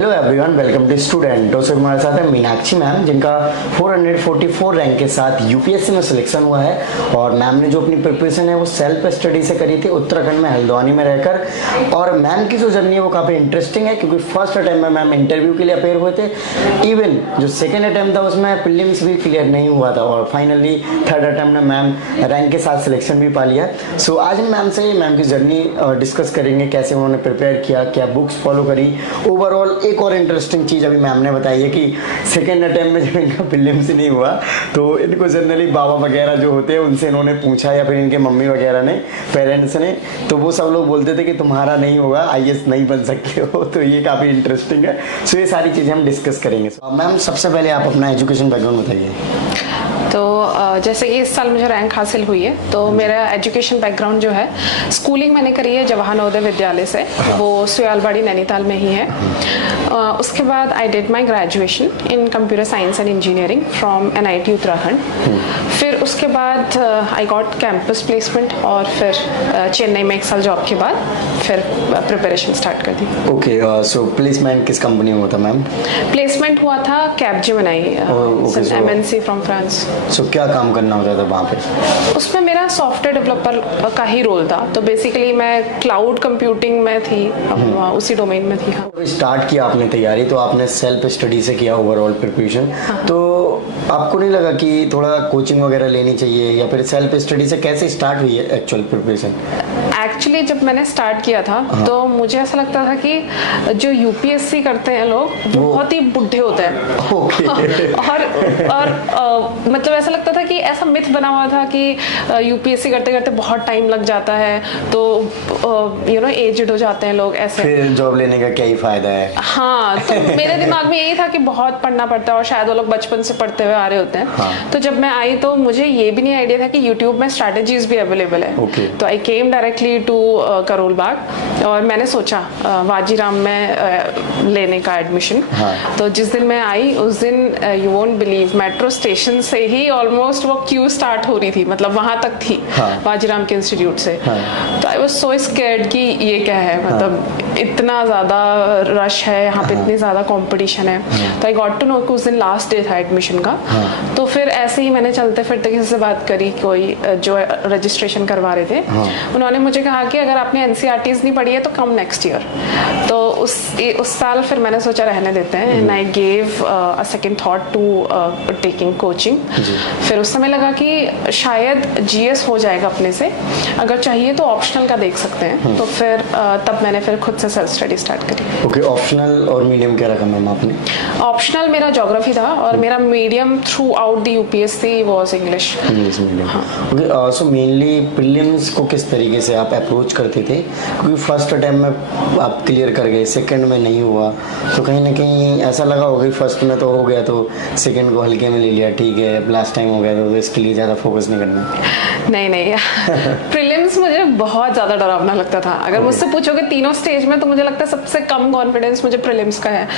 Hello everyone, welcome to student. तो हमारे साथ है मीनाक्षी मैम, जिनका 444 रैंक के साथ यूपीएससी में सिलेक्शन हुआ है। और मैम ने जो अपनी प्रिपरेशन है वो सेल्फ स्टडी से करी थी उत्तराखंड में हल्द्वानी में रहकर। और मैम की जो जर्नी है वो काफ़ी इंटरेस्टिंग है, क्योंकि फर्स्ट अटैम्प्ट में मैम इंटरव्यू के लिए अपेयर हुए थे। इवन जो सेकेंड अटैम्प्ट था उसमें प्रीलिम्स भी क्लियर नहीं हुआ था, और फाइनली थर्ड अटैम्प्ट में मैम रैंक के साथ सिलेक्शन भी पा लिया। सो आज हम मैम से मैम की जर्नी डिस्कस करेंगे, कैसे उन्होंने प्रिपेयर किया, क्या बुक्स फॉलो करी। ओवरऑल एक और इंटरेस्टिंग चीज़ अभी मैम ने बताई है कि सेकेंड अटेम्प्ट में जब इनका प्रीलिम्स नहीं हुआ तो इनको जनरली बाबा वगैरह जो होते हैं उनसे इन्होंने पूछा, या फिर इनके मम्मी वगैरह ने, पेरेंट्स ने, तो वो सब लोग बोलते थे कि तुम्हारा नहीं होगा, आईएएस नहीं बन सकते हो। तो ये काफ़ी इंटरेस्टिंग है। सो ये सारी चीज़ें हम डिस्कस करेंगे। मैम सबसे पहले आप अपना एजुकेशन बैकग्राउंड बताइए। तो जैसे कि इस साल मुझे रैंक हासिल हुई है, तो मेरा एजुकेशन बैकग्राउंड जो है, स्कूलिंग मैंने करी है जवाहर नवोदय विद्यालय से, वो सुयालबाड़ी नैनीताल में ही है। उसके बाद I did my graduation in computer science and engineering from NIT Uttarakhand. फिर उसके बाद आई गॉट कैंपस प्लेसमेंट, और फिर चेन्नई में 1 साल जॉब के बाद फिर प्रिपरेशन स्टार्ट कर दी। ओके, सो प्लेसमेंट किस कंपनी में हुआ था मैम? प्लेसमेंट हुआ था कैपजेमिनी, MNC फ्रॉम फ्रांस। सो क्या काम करना होता था वहाँ पे? उसमें मेरा सॉफ्टवेयर डेवलपर का ही रोल था। तो बेसिकली मैं क्लाउड कंप्यूटिंग में थी, उसी डोमेन में थी। हाँ, स्टार्ट किया आपने तैयारी, तो आपने सेल्फ स्टडी से किया ओवरऑल प्रिपरेशन। तो आपको नहीं लगा कि थोड़ा कोचिंग वगैरह लेनी चाहिए, या फिर सेल्फ स्टडी से कैसे स्टार्ट हुई है एक्चुअल प्रिपरेशन? एक्चुअली जब मैंने स्टार्ट किया था तो मुझे ऐसा लगता था कि जो यूपीएससी करते हैं लोग वो बहुत ही बुढ़े होते हैं। और मतलब ऐसा लगता था कि ऐसा मिथ बना हुआ था कि यूपीएससी करते करते बहुत टाइम लग जाता है, तो एजड हो जाते हैं लोग, ऐसे फिर जॉब लेने का क्या ही फायदा है। हाँ, तो मेरे दिमाग में यही था कि बहुत पढ़ना पड़ता है, और शायद वो लोग बचपन से पढ़ते हुए आ रहे होते हैं। हाँ। तो जब मैं आई तो मुझे ये भी नहीं आइडिया था कि यूट्यूब में स्ट्रैटेजीज भी अवेलेबल है। तो आई केम डायरेक्टली टू करोल बाग, और मैंने सोचा वाजीराम में लेने का एडमिशन। हाँ। तो जिस दिन मैं आई उस दिन you won't believe, metro station से ही ऑलमोस्ट वो क्यू स्टार्ट हो रही थी, मतलब वहां तक थी। हाँ। वाजीराम के इंस्टीट्यूट से। हाँ। तो आई वाज सो स्कैर्ड कि ये क्या है, मतलब इतना ज्यादा रश है यहाँ पे, इतनी ज्यादा कंपटीशन है। तो आई गॉट टू नो कि उस दिन लास्ट डे था एडमिशन का। तो फिर ऐसे ही मैंने चलते फिरते किसी से बात करी, कोई जो रजिस्ट्रेशन करवा रहे थे। उन्होंने मुझे कहा कि अगर आपने NCERTs नहीं पढ़ी है तो कम नेक्स्ट ईयर। तो उस साल फिर मैंने सोचा रहने देते हैं, and I gave a second thought to taking coaching. फिर उस समय लगा कि शायद GS हो जाएगा अपने से, अगर चाहिए तो ऑप्शनल का देख सकते हैं। तो फिर तब मैंने फिर खुद से सेल्फ स्टडी स्टार्ट करी। ओके, ऑप्शनल और मीडियम क्या रखा मैम आपने? ऑप्शनल मेरा ज्योग्राफी था, और मेरा medium through out the UPSC was English medium. Okay, so mainly prelims को किस तरीके से आप अप्रोच करते थे? क्योंकि फर्स्ट अटेम्प्ट में आप क्लियर कर गए, सेकंड में नहीं हुआ, तो कहीं ना कहीं ऐसा लगा होगा फर्स्ट में तो हो गया तो सेकंड को हल्के में ले लिया, ठीक है लास्ट टाइम हो गया तो इसके लिए ज़्यादा फोकस नहीं करना। नहीं प्रीलिम्स मुझे बहुत ज़्यादा डरावना लगता था। अगर मुझसे पूछोगे तीनों स्टेज में, तो मुझे लगता है सबसे कम कॉन्फिडेंस मुझे प्रीलिम्स का है।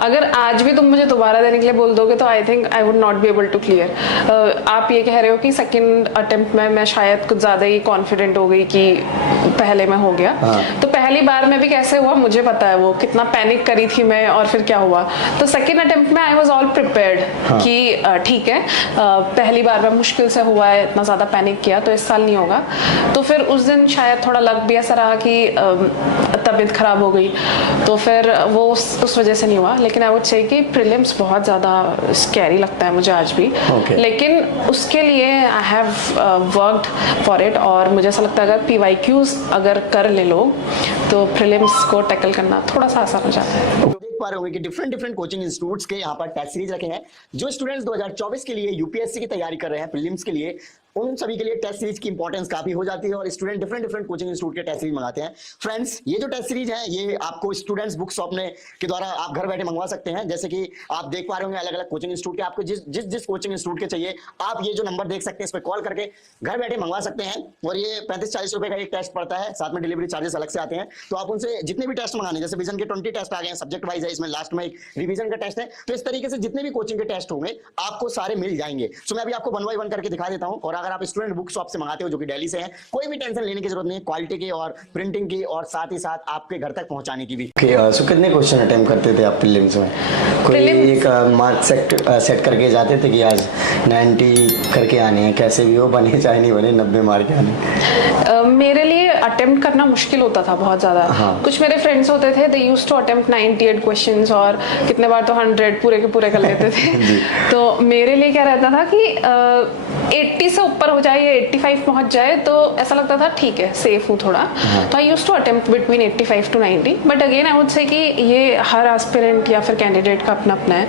अगर आज भी तुम मुझे दोबारा देने के लिए बोल दोगे तो I think I would not be able to clear. आप ये कह रहे हो कि सेकंड अटेम्प्ट में मैं शायद कुछ ज़्यादा ही कॉन्फिडेंट हो गई कि पहले में हो गया। तो पहली बार में भी कैसे हुआ मुझे पता है, वो कितना पैनिक करी थी मैं, और फिर क्या हुआ। तो सेकंड अटेम्प्ट में आई वाज ऑल प्रिपेयर्ड कि ठीक है, पहली बार में मुश्किल से हुआ है, इतना ज़्यादा पैनिक किया, तो इस साल नहीं होगा। तो फिर उस दिन शायद थोड़ा लक भी ऐसा रहा कि तबीयत खराब हो गई, तो फिर वो उस वजह से नहीं हुआ। लेकिन आई वुड से कि प्रीलिम्स बहुत ज़्यादा स्कैरी लगता है मुझे आज भी। लेकिन उसके लिए I have worked for it, और मुझे ऐसा लगता है अगर PYQs अगर कर ले लोग तो प्रीलिम्स को टैकल करना थोड़ा सा आसान हो जाता है। देख पा रहे होंगे कि डिफरेंट कोचिंग इंस्टीट्यूट्स के यहाँ पर टेस्ट सीरीज रखे हैं। जो स्टूडेंट्स 2024 के लिए यूपीएससी की तैयारी कर रहे हैं प्रीलिम्स के लिए, उन सभी के लिए टेस्ट सीरीज की इंपॉर्टेंस काफी हो जाती है, और स्टूडेंट डिफरेंट कोचिंग इंस्टीट्यूट के टेस्ट सीरीज मंगाते हैं। फ्रेंड्स, ये जो टेस्ट सीरीज है ये आपको स्टूडेंट्स बुक शॉप के द्वारा आप घर बैठे मंगवा सकते हैं। जैसे कि आप देख पा रहे होंगे अलग अलग कोचिंग इंस्टीट्यूट के, आपको जिस कोचिंग इंस्टीट्यूट के चाहिए आप ये जो नंबर देख सकते हैं, इस पर कॉल करके घर बैठे मंगवा सकते हैं। और ये 35-40 रुपए का एक टेस्ट पड़ता है, साथ में डिलीवरी चार्जेस अलग से आते हैं। तो आप उनसे जितने भी टेस्ट मंगाने, जैसे विजन के 20 टेस्ट आ गए हैं, सब्जेक्ट वाइज है, इसमें लास्ट में एक रिवीजन का टेस्ट है। तो इस तरीके से जितने भी कोचिंग के टेस्ट होंगे आपको सारे मिल जाएंगे। सो मैं अभी आपको 1 by 1 करके दिखा देता हूँ। और अगर अगर आप स्टूडेंट बुक शॉप से मंगाते हो जो कि दिल्ली से है, कोई भी टेंशन लेने की जरूरत नहीं है, क्वालिटी की और प्रिंटिंग की और साथ ही साथ आपके घर तक पहुंचाने की भी। सो कितने क्वेश्चन अटेम्प्ट करते थे आप प्रीलिम्स में? कोई एक मार्क सेट करके जाते थे कि आज 90 करके आने हैं, कैसे भी हो, बने चाहे नहीं बने 90 मार्क आने? मेरे लिए अटेम्प्ट करना मुश्किल होता था बहुत ज़्यादा। हाँ। कुछ मेरे फ्रेंड्स होते थे, they used to attempt 98 questions और कितने बार तो 100 पूरे के पूरे कर लेते थे। तो मेरे लिए क्या रहता था कि 80 से ऊपर हो जाए या 85 पहुंच जाए तो ऐसा लगता था ठीक है, सेफ हूँ थोड़ा। तो I used to attempt between 85 to 90, but again I would say कि ये हर एस्पिरेंट या फिर कैंडिडेट का अपना अपना है,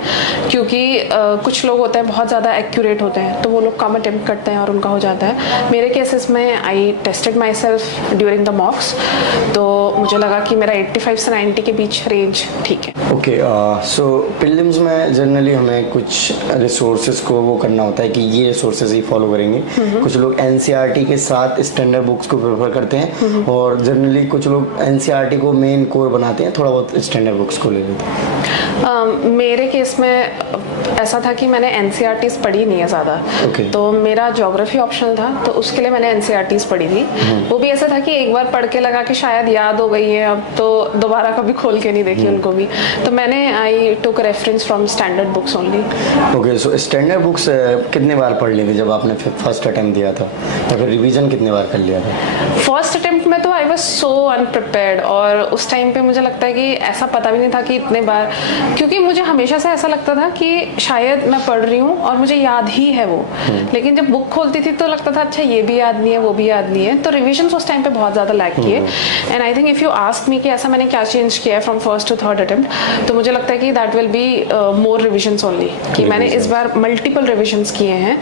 क्योंकि कुछ लोग होते हैं बहुत ज़्यादा एक्यूरेट होते हैं तो वो लोग कम अटेम्प्ट करते हैं और उनका हो जाता है। मेरे केसेस में I tested myself during the mocks, तो मुझे लगा कि मेरा 85 से 90 के बीच रेंज ठीक है। ओके, सो प्रीलिम्स में जनरली हमें कुछ रिसोर्सेज को वो करना होता है कि ये रिसोर्सेज ही फॉलो करेंगे। कुछ लोग एनसीईआरटी के साथ स्टैंडर्ड बुक्स को प्रेफर करते हैं और जनरली कुछ लोग एनसीईआरटी को मेन कोर बनाते हैं, थोड़ा बहुत स्टैंडर्ड बुक्स को ले लेते हैं। मेरे केस में ऐसा था कि मैंने एनसीईआरटीज पढ़ी नहीं है ज़्यादा। Okay. तो मेरा ज्योग्राफी ऑप्शनल था, तो उसके लिए मैंने एनसीईआरटीज पढ़ी थी। वो भी ऐसा था कि एक बार पढ़ के लगा कि शायद याद हो गई है, अब तो दोबारा कभी खोल के नहीं देखी उनको भी। तो मैंने I took reference from standard books only. Okay, so standard books कितने बार पढ़ ली थी जब आपने फर्स्ट अटेम्प्ट दिया था, या फिर रिवीजन कितने बार कर लिया था? फर्स्ट अटेम्प्ट में तो आई वाज सो अनप्रिपेयर्ड, और उस टाइम पे मुझे लगता है कि ऐसा पता भी नहीं था कि इतने बार, क्योंकि मुझे हमेशा से ऐसा लगता था कि शायद मैं पढ़ रही हूँ और मुझे याद ही है वो, लेकिन जब बुक खोलती थी तो लगता था अच्छा ये भी याद नहीं है, वो भी याद नहीं है। तो रिविजन उस टाइम पे बहुत ज़्यादा लैक किए। And I think if you ask me कि ऐसा मैंने क्या चेंज किया है from first to third attempt, तो मुझे लगता है कि that will be more revisions only, कि मैंने इस बार मल्टीपल रिविजन्स किए हैं।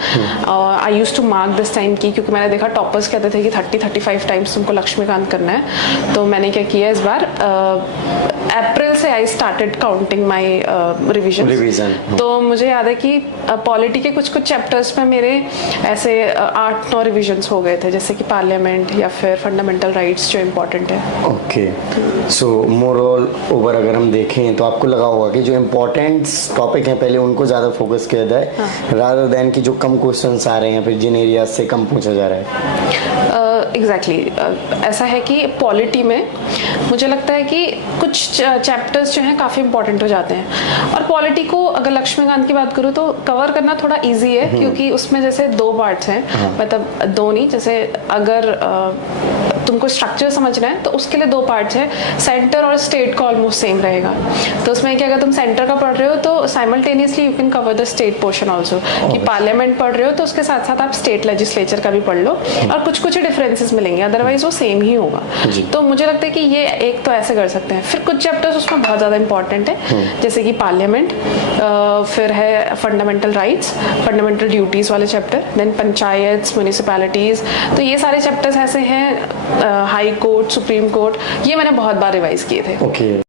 I used to mark this time की, क्योंकि मैंने देखा टॉपर्स कहते थे कि 30-35 टाइम्स तुमको लक्ष्मीकांत करना है। तो मैंने क्या किया इस बार, अप्रैल से I started counting my revision. तो मुझे याद है कि पॉलिटी के कुछ चैप्टर्स में मेरे ऐसे 8-9 रिविजन्स हो गए थे, जैसे कि पार्लियामेंट या फिर फंडामेंटल राइट्स जो इम्पोर्टेंट है। ओके, सो मोर ऑल ओवर अगर हम देखें तो आपको लगा होगा कि जो इम्पोर्टेंट टॉपिक हैं पहले उनको ज़्यादा फोकस किया जाए, रादर देन कि जो कम क्वेश्चंस आ रहे हैं फिर जिन एरियाज से कम पूछा जा रहा है। एग्जैक्टली ऐसा है कि पॉलिटी में मुझे लगता है कि कुछ चैप्टर्स जो हैं काफ़ी इंपॉर्टेंट हो जाते हैं, और पॉलिटी को अगर लक्ष्मीकांत की बात करूँ तो कवर करना थोड़ा इजी है, क्योंकि उसमें जैसे 2 पार्ट्स हैं, मतलब 2 नहीं, जैसे अगर तुमको स्ट्रक्चर समझना है तो उसके लिए 2 पार्ट्स हैं, सेंटर और स्टेट का ऑलमोस्ट सेम रहेगा। तो उसमें कि अगर तुम सेंटर का पढ़ रहे हो तो simultaneously you can cover the state portion also, कि पार्लियामेंट पढ़ रहे हो तो उसके साथ साथ आप स्टेट लेजिस्लेचर का भी पढ़ लो, और कुछ डिफरेंसेस मिलेंगे, अदरवाइज वो सेम ही होगा। तो मुझे लगता है कि ये एक तो ऐसे कर सकते हैं। फिर कुछ चैप्टर्स उसमें बहुत ज़्यादा इंपॉर्टेंट है, जैसे कि पार्लियामेंट, फिर है फंडामेंटल राइट्स, फंडामेंटल ड्यूटीज़ वाले चैप्टर, देन पंचायत, म्यूनिसिपैलिटीज़। तो ये सारे चैप्टर्स ऐसे हैं, हाई कोर्ट, सुप्रीम कोर्ट, ये मैंने बहुत बार रिवाइज किए थे। ओके।